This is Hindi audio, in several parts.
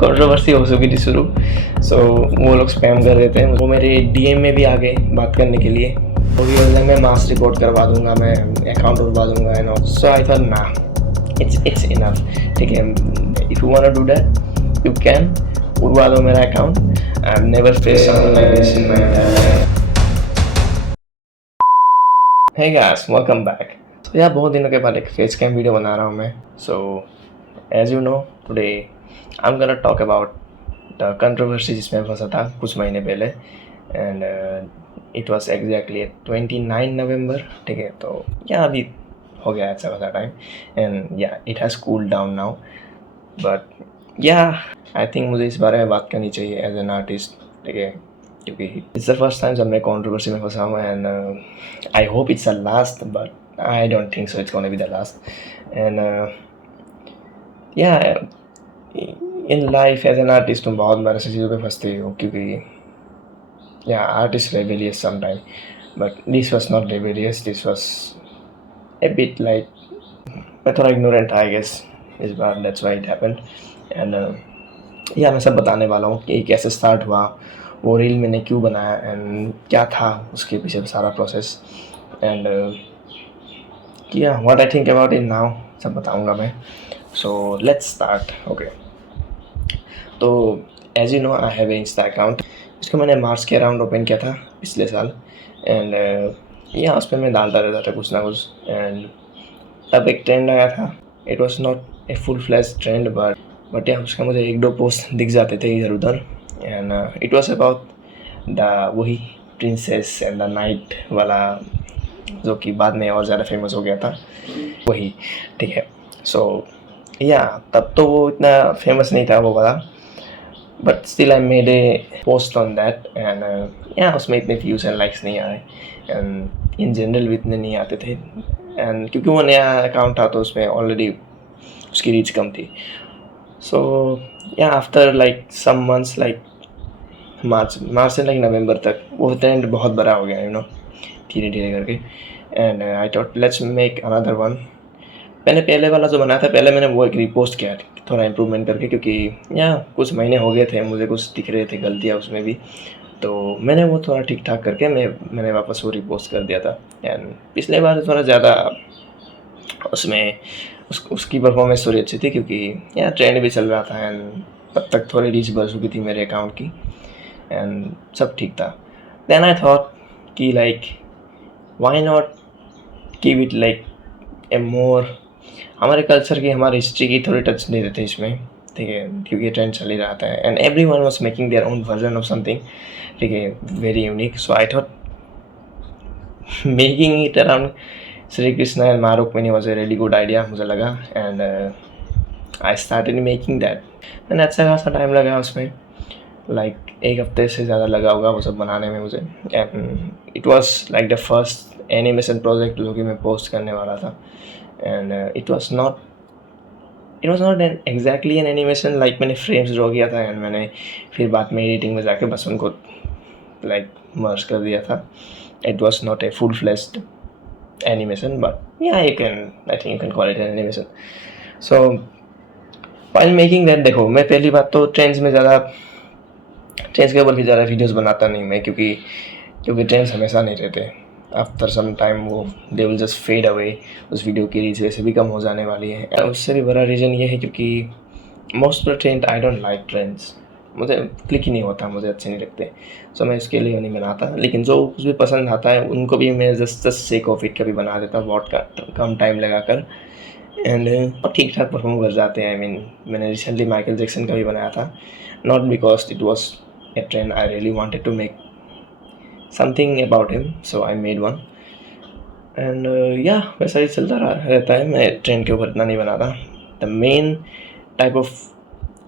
कंट्रोवर्सी हो चुकी थी शुरू। सो वो लोग स्पैम कर रहे थे, वो मेरे डीएम में भी आ गए बात करने के लिए। वो भी बोल रहे मैं मास रिपोर्ट करवा दूंगा, मैं अकाउंट उड़वा दूंगा and all. So I thought ना, इट्स इनफ। ठीक है, if you want to do that you can, उड़वा दो मेरा account. I have never face something like this in my life. Hey guys, welcome back. तो यार बहुत दिनों के बाद एक फेस कैम वीडियो बना रहा हूँ मैं। So as you know, today I am gonna talk about the controversy जिसमें फंसा था कुछ महीने पहले। And it was exactly 29 November. ठीक है, तो या अभी हो गया अच्छा खासा time and yeah it has cool down now. But yeah I think मुझे इस बारे में बात करनी चाहिए एज एन आर्टिस्ट। ठीक है, क्योंकि इट्स द फर्स्ट टाइम जब मैं कंट्रोवर्सी में फंसा हूँ and I hope it's the last, but I don't think so it's gonna be the last. And yeah in life as an artist तुम बहुत बार ऐसी चीज़ों पे फंसते हो, क्योंकि yeah artist rebellious sometime, but this was not rebellious, this was a bit like मैं थोड़ा इग्नोरेंट था आई गेस इस बार, that's why it happened. And yeah मैं सब बताने वाला हूँ कि कैसे स्टार्ट हुआ, वो रील मैंने क्यों बनाया एंड क्या था उसके पीछे सारा process, and yeah what I think about it now, सब बताऊँगा मैं। So let's start. ओके, तो as you know I have a insta account, इसको मैंने मार्च के अराउंड ओपन किया था पिछले साल। एंड या उस पर मैं डालता रहता था कुछ ना कुछ। एंड तब एक ट्रेंड आया था, it was not a full flash trend, but या उसका मुझे एक दो पोस्ट दिख जाते थे इधर उधर। And it was about the वही प्रिंसेस एंड द नाइट वाला, जो कि बाद में और ज़्यादा फेमस हो गया था वही। ठीक है, सो या तब तो वो इतना फेमस नहीं था वो वाला, but still I made a post on that. And या उसमें इतने व्यूज़ एंड लाइक्स नहीं आए, एंड इन जनरल भी इतने नहीं आते थे। एंड क्योंकि वो नया अकाउंट था तो उसमें ऑलरेडी उसकी रीच कम थी। So yeah after like some months, like March से लाइक नवंबर तक वो ट्रेंड बहुत बड़ा हो गया, यू नो, धीरे धीरे करके। And I thought let's make another one. मैंने पहले वाला जो बनाया था, पहले मैंने वो एक रिपोस्ट किया थोड़ा इम्प्रूवमेंट करके, क्योंकि या कुछ महीने हो गए थे, मुझे कुछ दिख रहे थे गलतियाँ उसमें भी, तो मैंने वो थोड़ा ठीक ठाक करके मैंने वापस वो रिपोस्ट कर दिया था। एंड पिछले बार थोड़ा ज़्यादा उसमें उसकी परफॉर्मेंस थोड़ी अच्छी थी, क्योंकि यार ट्रेंड भी चल रहा था एंड तब तक थोड़ी रीच बढ़ चुकी थी मेरे अकाउंट की एंड सब ठीक था। देन आई थॉट कि like why not give it like a more, हमारे कल्चर की, हमारी हिस्ट्री की थोड़ी टच दे देते इसमें। ठीक है, क्योंकि ट्रेंड चल ही रहा था and everyone was making their own version of something. ठीक है, very unique. So I thought making it around Shri Krishna and मारुक्मिणी was a really good idea, मुझे लगा। And I started making that. मैंने अच्छा खासा टाइम लगा उसमें, लाइक एक हफ्ते से ज़्यादा लगा होगा वो सब बनाने में मुझे। And it was like the first animation project जो कि मैं पोस्ट करने वाला था। And it was not an exactly N animation, like मैंने फ्रेम्स ड्रॉ किया था एंड मैंने फिर बाद में एडिटिंग में जाके बस उनको लाइक मर्ज कर दिया था। It was not a full fleshed animation, but yeah, I think you can call it an animation. So while making that, देखो मैं पहली बात तो ट्रेंड्स के ऊपर भी ज़्यादा वीडियोस बनाता नहीं मैं, क्योंकि ट्रेंड्स हमेशा नहीं रहते। आफ्टर सम टाइम वो they will just fade away, उस वीडियो की रीच वैसे भी कम हो जाने वाली है। उससे भी बड़ा रीज़न ये है क्योंकि most of the trend, I don't like trends, मुझे क्लिक ही नहीं होता, मुझे अच्छे नहीं लगते। सो मैं इसके लिए नहीं बनाता, लेकिन जो कुछ भी पसंद आता है उनको भी मैं जस्ट सेक ऑफ इट कभी बना देता, बहुत कम टाइम लगा कर। एंड ठीक ठाक परफॉर्म कर जाते हैं। आई मीन मैंने रिसेंटली माइकल जैक्सन का भी बनाया था, not because it was a trend, I really wanted to make something about him, so I made one. And yeah वैसा ही चलता रहता है, मैं ट्रेंड के ऊपर इतना नहीं बनाता। The main type of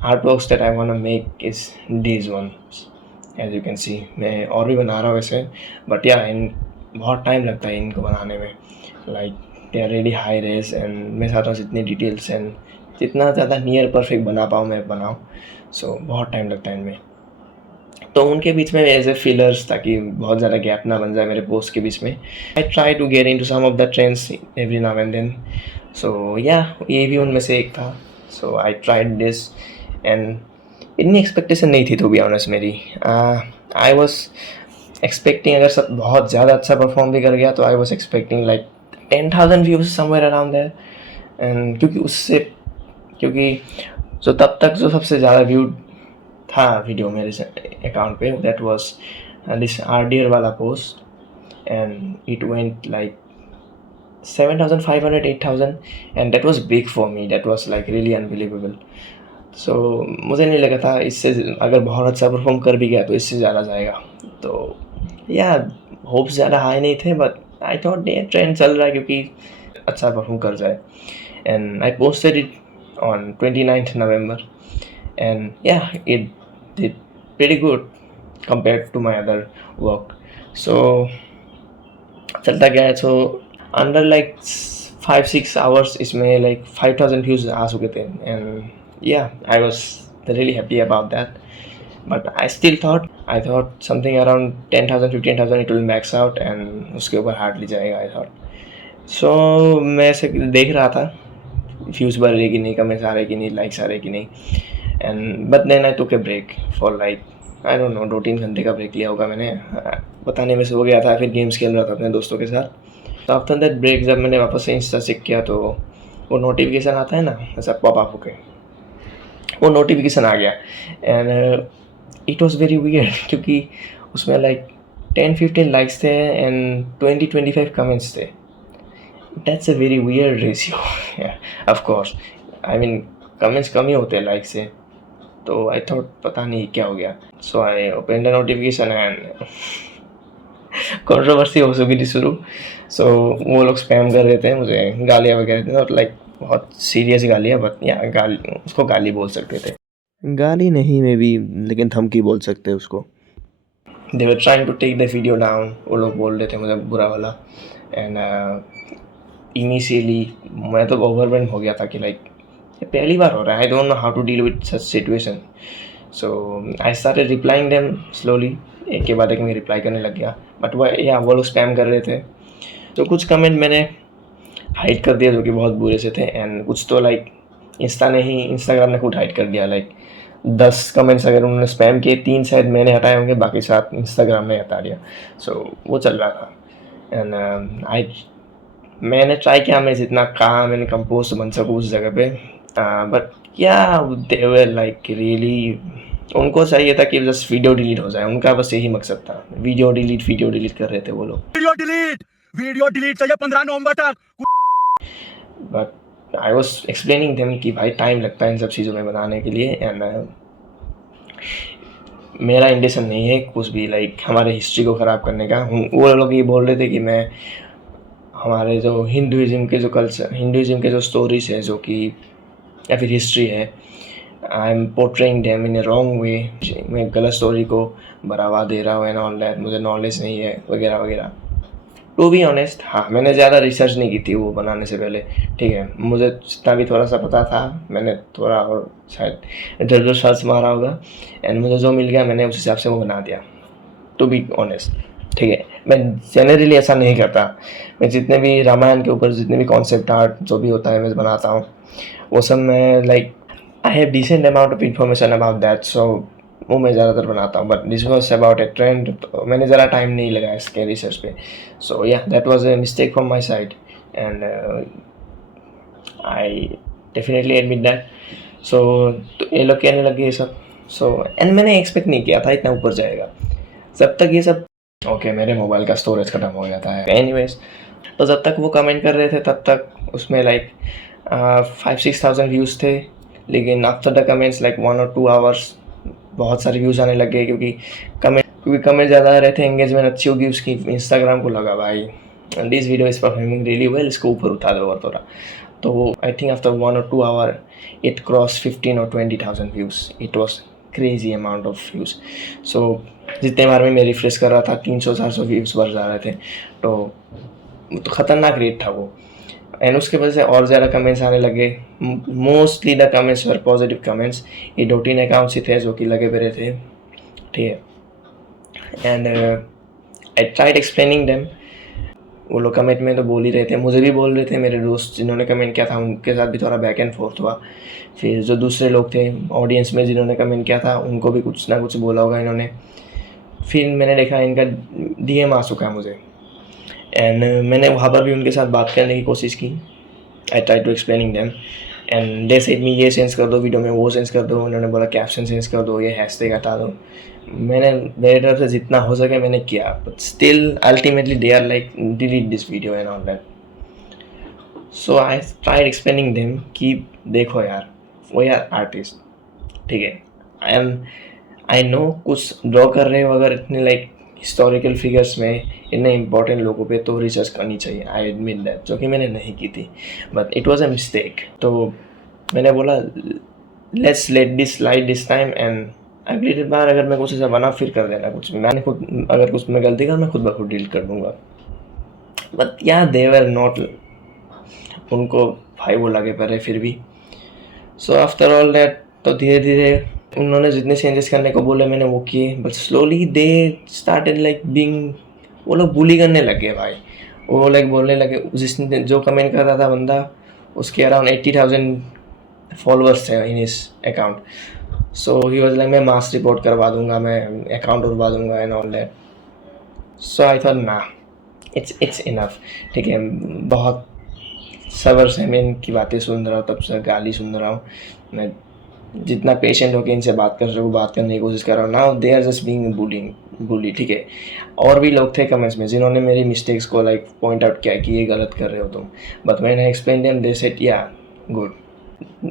artworks that I want to make is these ones, as you can see। मैं और भी बना रहा हूँ वैसे, बट या इन बहुत टाइम लगता है इनको बनाने में, like they are ready high res and मैं चाहता हूँ जितनी डिटेल्स एंड जितना ज़्यादा नियर परफेक्ट बना पाऊँ मैं बनाऊँ। सो बहुत टाइम लगता है इनमें, तो उनके बीच में एज ए फिलर्स, ताकि बहुत ज़्यादा गैप ना बन जाए मेरे पोस्ट के बीच में, I try to get into some of the trends every now and then. So yeah ये भी उनमें से एक था। So I tried this and इतनी एक्सपेक्टेशन नहीं थी टू बी ऑनेस्ट मेरी। आई वॉज एक्सपेक्टिंग अगर सब बहुत ज़्यादा अच्छा परफॉर्म भी कर गया तो I was expecting like 10,000 views somewhere around there. And क्योंकि जो तब तक जो सबसे ज़्यादा व्यू था वीडियो मेरे अकाउंट पे, दैट वाज दिस RDR वाला post and it went like 7,500 8,000 and that was big for me, that was like really unbelievable. So मुझे नहीं लगा था इससे अगर बहुत अच्छा परफॉर्म कर भी गया तो इससे ज़्यादा जाएगा। तो या होप्स ज़्यादा हाई नहीं थे, बट आई थॉट ये ट्रेंड चल रहा है क्योंकि अच्छा परफॉर्म कर जाए। And I posted it on 29th November and yeah, it did pretty good compared to my other work. So चलता गया है। सो अंडर लाइक 5-6 hours इसमें लाइक 5,000 व्यूज आ चुके थे एंड या I was really happy about that. But I thought something around 10,000 15,000 it will max out and उसके ऊपर हार्डली जाएगा आई थॉट। सो मैं ऐसे देख रहा था व्यूज़ बढ़ रहे कि नहीं, कमेंट्स आ रहे कि नहीं, लाइक्स आ रहे कि नहीं। And but then I took a break for like I don't know 2-3 घंटे का ब्रेक लिया होगा मैंने, बताने में से हो गया था। फिर गेम्स खेल रहा था अपने दोस्तों के साथ। तो आफ्टर दैट ब्रेक जब मैंने वापस से इंस्टा चेक किया तो वो नोटिफिकेशन आता है ना ऐसा पॉप अप होके, वो नोटिफिकेशन आ गया and it was very weird क्योंकि उसमें लाइक 10-15 लाइक्स थे एंड 20-25 कमेंट्स थे। That's a very weird ratio. Of course I mean comments कम ही होते हैं लाइक से, तो आई थॉट पता नहीं क्या हो गया। So I open the notification and controversy हो चुकी थी शुरू। सो वो लोग स्पैम कर रहे थे मुझे, गालियाँ वगैरह थे और लाइक बहुत सीरियस गालियाँ, बट या उसको गाली बोल सकते थे, गाली नहीं मे बी, लेकिन धमकी बोल सकते हैं उसको। They were trying to take the video down, वो लोग बोल रहे थे मुझे बुरा वाला। एंड इनिशियली मैं तो ओवरवेल्म हो गया था कि लाइक पहली बार हो रहा है, I don't know how to deal with such situation. So I started replying them slowly, एक के बाद एक मैं रिप्लाई करने लग गया। बट वो लोग स्पैम कर रहे थे, तो कुछ कमेंट मैंने हाइड कर दिया जो कि बहुत बुरे से थे एंड कुछ तो लाइक इंस्टाग्राम ने खुद हाइड कर दिया। लाइक 10 कमेंट्स अगर उन्होंने स्पैम किए, 3 शायद मैंने हटाए होंगे, बाकी 7 इंस्टाग्राम ने हटा दिया। सो वो चल रहा था एंड मैंने ट्राई किया, मैं जितना कहा मैंने कंपोज बन सकूँ उस जगह पे, बट क्या दे वर लाइक रियली, उनको चाहिए था कि बस वीडियो डिलीट हो जाए, उनका बस यही मकसद था, वीडियो डिलीट कर रहे थे वो लोग। वीडियो डिलीट चाहिए 15 नवंबर तक। But I was explaining them कि भाई टाइम लगता है इन सब चीज़ों में बनाने के लिए एंड मेरा इंटेंशन नहीं है कुछ भी लाइक हमारे हिस्ट्री को ख़राब करने का। वो लोग ये बोल रहे थे कि मैं हमारे जो हिंदुज़म के जो स्टोरीज है जो कि या फिर हिस्ट्री है, I am portraying them in A wrong way, मैं गलत स्टोरी को बढ़ावा दे रहा हूँ एंड ऑल दैट, मुझे नॉलेज नहीं है वगैरह वगैरह। टू बी ऑनेस्ट हाँ, मैंने ज़्यादा रिसर्च नहीं की थी वो बनाने से पहले, ठीक है। मुझे जितना भी थोड़ा सा पता था मैंने थोड़ा और शायद इधर उधर सर्च मारा होगा एंड मुझे जो मिल गया मैंने उस हिसाब से वो बना दिया, टू बी ऑनेस्ट, ठीक है। मैं जनरली ऐसा नहीं करता, मैं जितने भी रामायण के ऊपर जितने भी कॉन्सेप्ट आर्ट जो भी होता है मैं बनाता हूँ, वो सब मैं like I have decent amount of information about that, so वो मैं ज़्यादातर बनाता हूँ। But this was about a trend, तो मैंने ज़रा टाइम नहीं लगाया इसके रिसर्च पे। So yeah that was a mistake from my side and I definitely admit that. So ये लोग कहने लगे ये सब, सो एंड मैंने एक्सपेक्ट नहीं किया था इतना ऊपर जाएगा। जब तक ये सब ओके मेरे मोबाइल का स्टोरेज ख़त्म हो गया था एनीवेज, तो जब तक वो कमेंट कर रहे थे तब तक उसमें लाइक 5-6 thousand व्यूज़ थे, लेकिन after the comments like 1 or 2 hours बहुत सारे व्यूज़ आने लग गए क्योंकि कमेंट ज़्यादा आ रहे थे, एंगेजमेंट अच्छी होगी उसकी। इंस्टाग्राम को लगा भाई this video is performing really well, इसको ऊपर उठा दो और थोड़ा। तो I think after 1 or 2 hour it cross 15 or 20,000 views, it was crazy amount of views. So जितने बार में मैं रिफ्रेश कर रहा था 300-400 व्यूज़ बढ़ जा रहे थे, तो ख़तरनाक रेट था वो। एंड उसके वजह से और ज़्यादा कमेंट्स आने लगे, mostly the comments were positive comments. ये 2-3 अकाउंट्स ही थे जो कि लगे पड़े थे, ठीक है। And I tried explaining them वो लोग कमेंट में तो बोल ही रहे थे, मुझे भी बोल रहे थे, मेरे दोस्त जिन्होंने कमेंट किया था उनके साथ भी थोड़ा बैक एंड फोर्थ हुआ। फिर जो दूसरे लोग थे ऑडियंस में जिन्होंने कमेंट किया था उनको भी कुछ ना कुछ बोला होगा इन्होंने। फिर मैंने देखा इनका DM आ चुका है मुझे, एंड मैंने वहाँ पर भी उनके साथ बात करने की कोशिश की। I try to explaining them and they said me ये सेंस कर दो वीडियो में, वो सेंस कर दो, उन्होंने बोला कैप्शन सेंस कर दो, ये हैशटैग हटा दो। मैंने मेरे तरफ से जितना हो सके मैंने किया, but still ultimately they are like delete this video and all that. So I tried explaining them कि देखो यार वो यार आर्टिस्ट, ठीक है, आई नो कुछ ड्रॉ कर रहे हो अगर इतने लाइक हिस्टोरिकल फिगर्स में इतने इंपॉर्टेंट लोगों पे तो रिसर्च करनी चाहिए, आई एडमिट दैट, जो कि मैंने नहीं की थी, but it was a mistake. तो मैंने बोला let's let this slide this time, and अगली बार अगर मैं कुछ ऐसा बना फिर कर देना कुछ भी, मैंने खुद अगर कुछ मैं गलती कर मैं खुद ब खुद डिलीट कर दूँगा। बट या दे वर नॉट, उनको भाई वो लगे पर है फिर भी। सो आफ्टर ऑल दैट तो धीरे धीरे उन्होंने जितने चेंजेस करने को बोले मैंने वो किए, but slowly they started like being, वो लोग बुली करने लगे भाई। वो लाइक बोलने लगे, जिसने जो कमेंट कर रहा था बंदा उसके अराउंड 80,000 फॉलोअर्स थे in his account. So he was like मैं मास रिपोर्ट करवा दूंगा, मैं अकाउंट उड़वा दूंगा and all that. So I thought ना, इट्स इनफ, ठीक है, बहुत सबर से मैं इनकी बातें सुन रहा हूँ, तब से गाली सुन रहा हूँ, मैं जितना पेशेंट होकर इनसे बात कर रहा हूँ बात करने की कोशिश कर रहा हूँ। Now they are just being bully, ठीक है। और भी लोग थे कमेंट्स में जिन्होंने मेरी मिस्टेक्स को लाइक पॉइंट आउट किया कि ये गलत कर रहे हो तुम, बट मैंने एक्सप्लेन देम, दे सेड या गुड,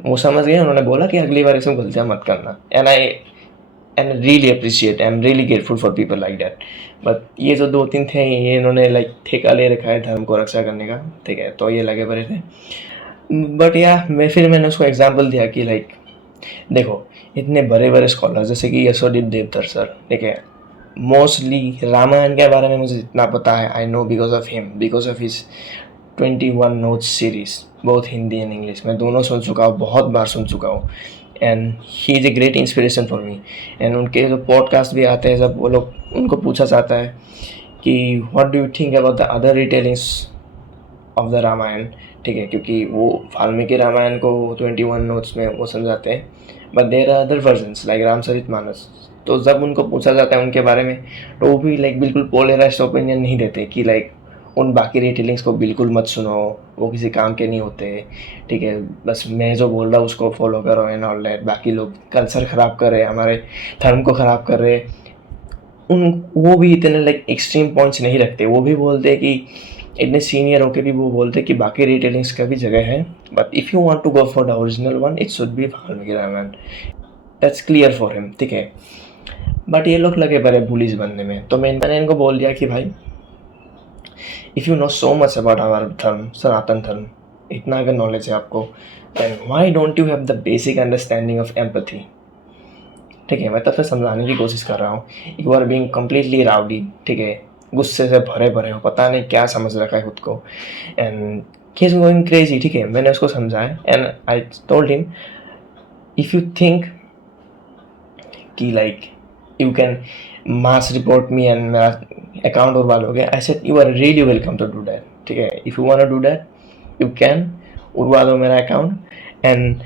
वो समझ गए, उन्होंने बोला कि अगली बार इसमें गलतियाँ मत करना, and really appreciate, I am really grateful for people like that. But ये जो 2-3 थे ये इन्होंने लाइक ठेका ले रखा है धर्म को रक्षा करने का, ठीक है, तो ये लगे पड़े थे। बट या मैंने उसको एग्जाम्पल दिया कि लाइक देखो इतने बड़े बड़े स्कॉलर जैसे कि यशोदीप देवधर सर, ठीक है, मोस्टली रामायण के बारे में मुझे जितना पता है I know because of him, because of his 21 notes series, both Hindi and English, मैं दोनों सुन चुका हूँ, बहुत बार सुन चुका हूँ, and he is a great inspiration for me. And उनके जो पॉडकास्ट भी आते हैं जब वो लोग उनको पूछा जाता है कि what do you think about the other retellings of the Ramayana, ठीक है, क्योंकि वो वाल्मीकि रामायण को 21 नोट्स में वो समझाते हैं, but there are other versions like Ramcharitmanas. तो जब उनको पूछा जाता है उनके बारे में तो वो भी लाइक बिल्कुल पोलराइज्ड ओपिनियन नहीं देते कि लाइक उन बाकी रिटेलिंग्स को बिल्कुल मत सुनो, वो किसी काम के नहीं होते, ठीक है, बस मैं जो बोल रहा हूँ उसको फॉलो करो एंड ऑल दैट, बाकी लोग कल्चर ख़राब कर रहे, हमारे धर्म को ख़राब कर रहे, वो भी इतने लाइक एक्सट्रीम पॉइंट्स नहीं रखते। वो भी बोलते कि इतने सीनियर होके भी वो बोलते कि बाकी रिटेलिंग्स का भी जगह है, but if you want to go for the original one it should be Valmiki Ramayana, that's clear for him, ठीक है। बट ये लोग लगे पड़े बुलीज बनने में, तो मैंने इनको बोल दिया कि भाई if you know so much about our dharma, Sanatan Dharma, इतना अगर नॉलेज है आपको, then why don't you have the basic understanding of empathy, ठीक है। मैं तब से समझाने की कोशिश कर रहा हूँ, you are being completely rowdy, ठीक है, गुस्से से भरे भरे हो, पता नहीं क्या समझ रखा है खुद को, and he is going crazy, ठीक है। मैंने उसको समझाया and I told him if you think कि like you can mass report me and मेरा अकाउंट उड़वा लोगे, I said you are really welcome to do that, ठीक है, if you want to do that you can, उड़वा दो मेरा अकाउंट। एंड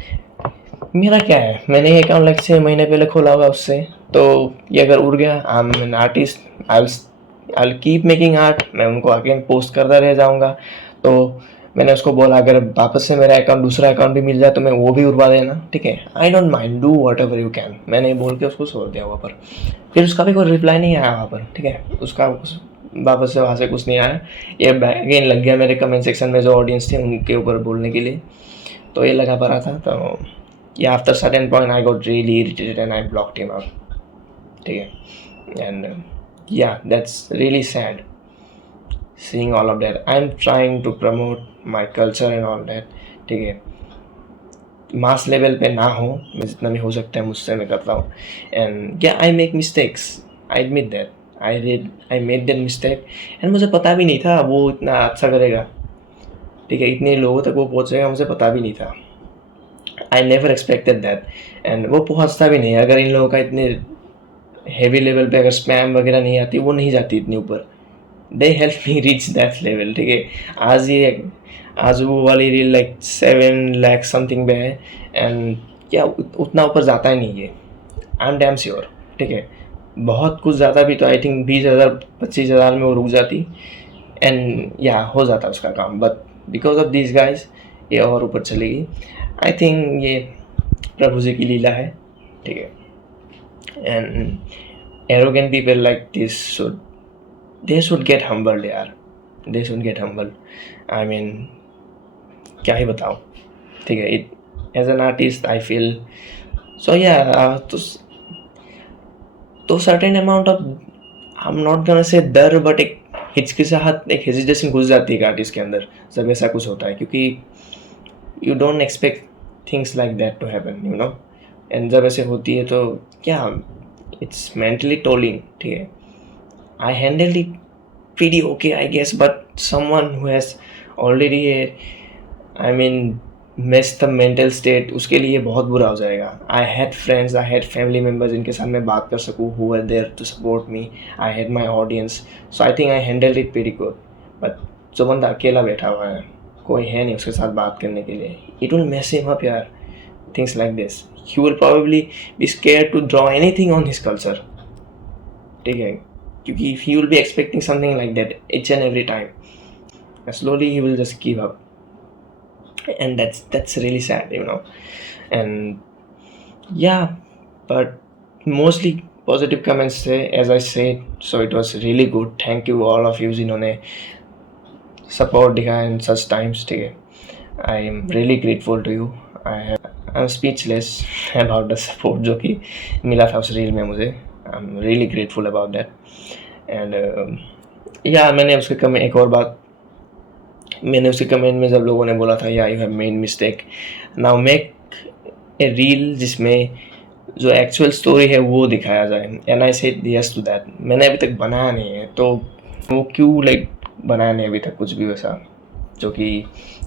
मेरा क्या है, मैंने ये अकाउंट लाइक 6 महीने पहले खोला हुआ उससे, तो ये अगर उड़ गया, I am N artist, I will keep making art, मैं उनको अगेन पोस्ट करता रह जाऊँगा। तो मैंने उसको बोला अगर वापस से मेरा अकाउंट दूसरा अकाउंट भी मिल जाए तो मैं वो भी उड़वा देना, ठीक है, I don't mind, do what ever you can, मैंने बोल के उसको छोड़ दिया वहाँ पर। फिर उसका भी कोई रिप्लाई नहीं आया वहाँ पर, ठीक है, उसका वापस से वहाँ से कुछ नहीं आया। ये अगेन लग गया मेरे कमेंट सेक्शन में जो ऑडियंस थे उनके ऊपर बोलने के लिए, तो ये लगा पड़ा था। तो yeah, after certain point I got really irritated and I blocked him out, ठीक है, and yeah, that's really sad seeing all of that. I'm trying to promote my culture and all that, ठीक है, मास लेवल पे ना हो, मैं जितना भी हो सकता है मुझसे मैं करता हूँ, and yeah, I make mistakes, I admit that, I made that mistake, and मुझे पता भी नहीं था वो इतना अच्छा करेगा, ठीक है, इतने लोगों तक वो पहुँचेगा, मुझे पता भी नहीं था, I never expected that, and वो पहुंचता भी नहीं। अगर इन लोगों का इतने हेवी लेवल पे अगर स्पैम वगैरह नहीं आती, वो नहीं जाती इतनी ऊपर, they help me reach that level, ठीक है। आज वो वाली रील लाइक 7 लाख समथिंग पे है, एंड क्या उतना ऊपर जाता ही नहीं है, आई एम डैम श्योर, ठीक है। बहुत कुछ ज़्यादा भी तो आई थिंक 20,000 25,000 में वो रुक जाती, एंड या हो जाता उसका काम, but because of this guys ये और ऊपर चलेगी। आई थिंक ये प्रभु जी की लीला है, ठीक है। And arrogant people like this should get humbled यार, they should get humbled. I mean क्या ही बताऊँ, ठीक है। It as an artist I feel so yeah तो certain amount of I am not gonna say डर, बट एक हिचकिचाहट, एक हेजिटेशन घुस जाती है आर्टिस्ट के अंदर जब ऐसा कुछ होता है, क्योंकि you don't expect things like that to happen, you know. And जब ऐसे होती है तो क्या इट्स मेंटली टोलिंग, ठीक है। I handle it pretty okay I guess, but someone who has already I mean messed the mental state, उसके लिए बहुत बुरा हो जाएगा। I had friends, I had family members जिनके साथ मैं बात कर सकूँ, who were there to support me, I had my audience, so I think I handled it pretty good। but जो बंदा अकेला बैठा हुआ है, कोई है नहीं उसके साथ बात करने के लिए, it will mess him up यार, things like this। he will probably be scared to draw anything on his culture, ठीक है, क्योंकि he will be expecting something like that each and every time, and slowly he will just give up, and that's really sad, you know। and yeah, but mostly positive comments say, as I said, so it was really good। thank you all of you जिन्होंने support दिखाया in such times, ठीक है। I am really grateful to you। I'm speechless about the support जो कि मिला था उस रील में मुझे। I'm really grateful about that। And या मैंने उसके एक और बात, मैंने उसके कमेंट में जब लोगों ने बोला था yeah you have made mistake, now make a reel जिसमें जो एक्चुअल स्टोरी है वो दिखाया जाए, and I said yes to that. मैंने अभी तक बनाया नहीं है, तो वो क्यों लाइक बनाया नहीं अभी तक कुछ भी वैसा जो कि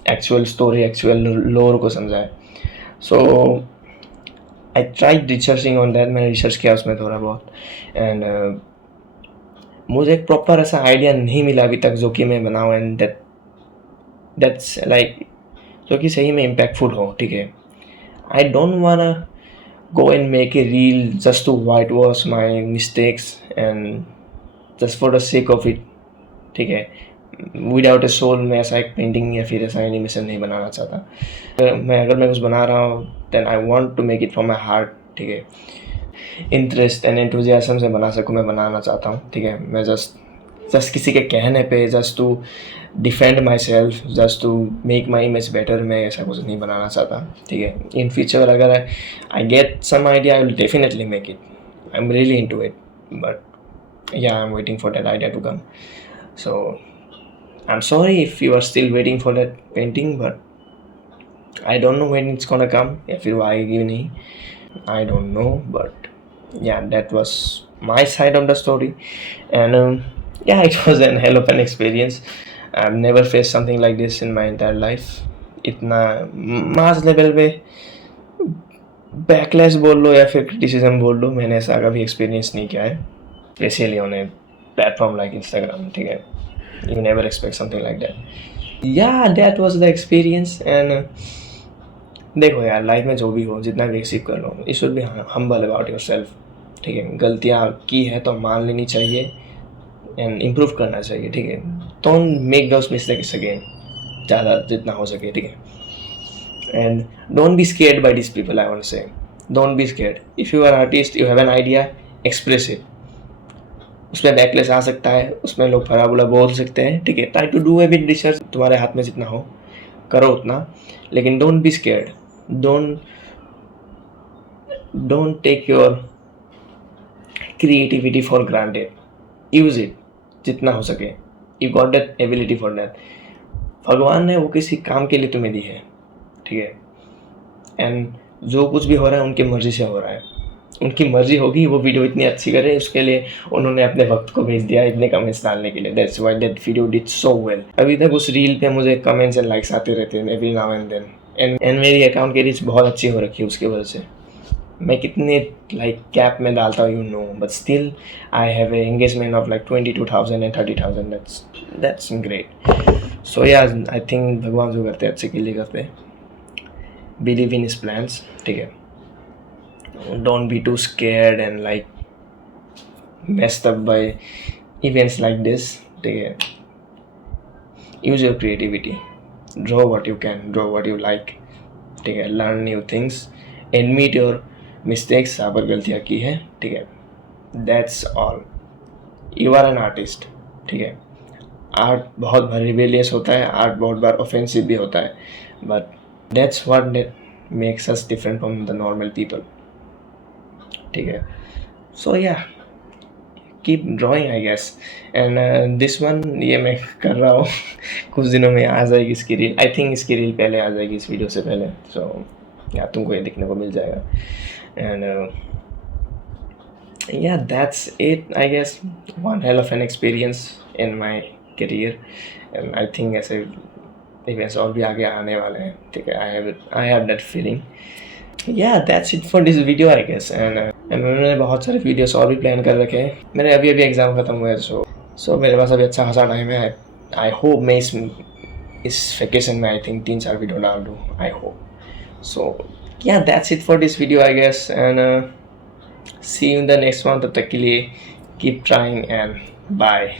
एक्चुअल स्टोरी, एक्चुअल लोर को समझाए। So I tried researching on that, मैंने रिसर्च किया उसमें थोड़ा बहुत, एंड मुझे एक प्रॉपर ऐसा आइडिया नहीं मिला अभी तक जो कि मैं बनाऊँ, एंड दैट्स लाइक जो कि सही में इम्पैक्टफुल हो, ठीक है। I don't wanna go and make a reel just to white wash my mistakes and just for the sake of it, ठीक है। विदाउट ए सोल मैं ऐसा एक पेंटिंग या फिर ऐसा एनिमेशन नहीं बनाना चाहता। अगर मैं कुछ बना रहा हूँ then I want to make it from my heart, ठीक है। इंटरेस्ट एंड एंथुजियाज्म से बना सकूँ, मैं बनाना चाहता हूँ, ठीक है। मैं जस्ट किसी के कहने पे, just to defend myself, just to make my image better, मैं ऐसा कुछ नहीं बनाना चाहता, ठीक है। इन फ्यूचर अगर I get some idea I will definitely make it, I am really into it, but yeah I am waiting for that idea to come. So I am sorry if you are still waiting for that painting, but I don't know when it's gonna come, या फिर वो आएगी नहीं, I don't know, but yeah, that was my side of the story, and yeah, it was an hell of an experience। I've never faced something like this in my entire life। इतना मास लेवल पे बैकलैश बोल लो या फिर क्रिटिसिज्म बोल लो, मैंने ऐसा कभी एक्सपीरियंस नहीं किया है, specially on a platform like Instagram, ठीक है। You never expect something like that. Yeah that was the experience. And देखो यार, लाइफ में जो भी हो, जितना भी रिसीव कर लो, you should be humble about yourself, ठीक है। गलतियाँ की है तो मान लेनी चाहिए एंड इम्प्रूव करना चाहिए, ठीक है। Don't make those mistakes again, ज़्यादा जितना हो सके, ठीक है। And don't be scared by this people, I want say don't be scared. If you are artist, you have an idea, express it. उसमें बैकलेस आ सकता है, उसमें लोग फरा बुला बोल सकते हैं, ठीक है। Try to do a bit research, तुम्हारे हाथ में जितना हो करो उतना, लेकिन don't be scared. don't take your creativity for granted, use it जितना हो सके। you got that ability for that। भगवान ने वो किसी काम के लिए तुम्हें दी है, ठीक है। एंड जो कुछ भी हो रहा है उनकी मर्जी से हो रहा है, उनकी मर्जी होगी वो वीडियो इतनी अच्छी करे, उसके लिए उन्होंने अपने वक्त को भेज दिया इतने कमेंट्स डालने के लिए। That's why that video did so well. अभी तक उस रील पे मुझे कमेंट्स एंड लाइक्स आते रहते हैं every now and then, and मेरी अकाउंट की रीच बहुत अच्छी हो रखी है उसकी वजह से। मैं कितने लाइक कैप में डालता हूँ, you know, but still I have a engagement of like 22,000 and 30,000. That's great. So yeah I think भगवान जो करते हैं अच्छे के लिए करते हैं. Believe in his plans. ठीक है, don't be too scared and like messed up by events like this. ठीक है, use your creativity, draw what you can, draw what you like. ठीक है, learn new things, admit your mistakes. आप गलतियाँ की है. ठीक है, that's all. You are an artist. ठीक है, आर्ट बहुत बार रिबेलियस होता है, आर्ट बहुत बार ऑफेंसिव भी होता है, but that's what makes us different from the normal people. ठीक है, so yeah, keep drawing I guess. And this one ये मैं कर रहा हूँ. कुछ दिनों में आ जाएगी इसकी रील. आई थिंक इसकी रील पहले आ जाएगी इस वीडियो से पहले. सो या तुमको ये दिखने को मिल जाएगा. And yeah that's it I guess. One hell of an experience in my career. And I think ऐसे इवेंट्स और भी आगे आने वाले हैं. ठीक है, I have that feeling. Yeah that's it for this video I guess. And मैंने बहुत सारे वीडियोस और भी प्लान कर रखे हैं. मेरे अभी एग्ज़ाम ख़त्म हुए. सो मेरे पास अभी अच्छा खासा टाइम है. आई होप मैं इस वेकेशन में आई थिंक 3-4 वीडियो डाल दूँ. आई hope. So yeah that's it for this video I guess. And see you in the next one. तब तक के लिए कीप ट्राइंग एंड बाय.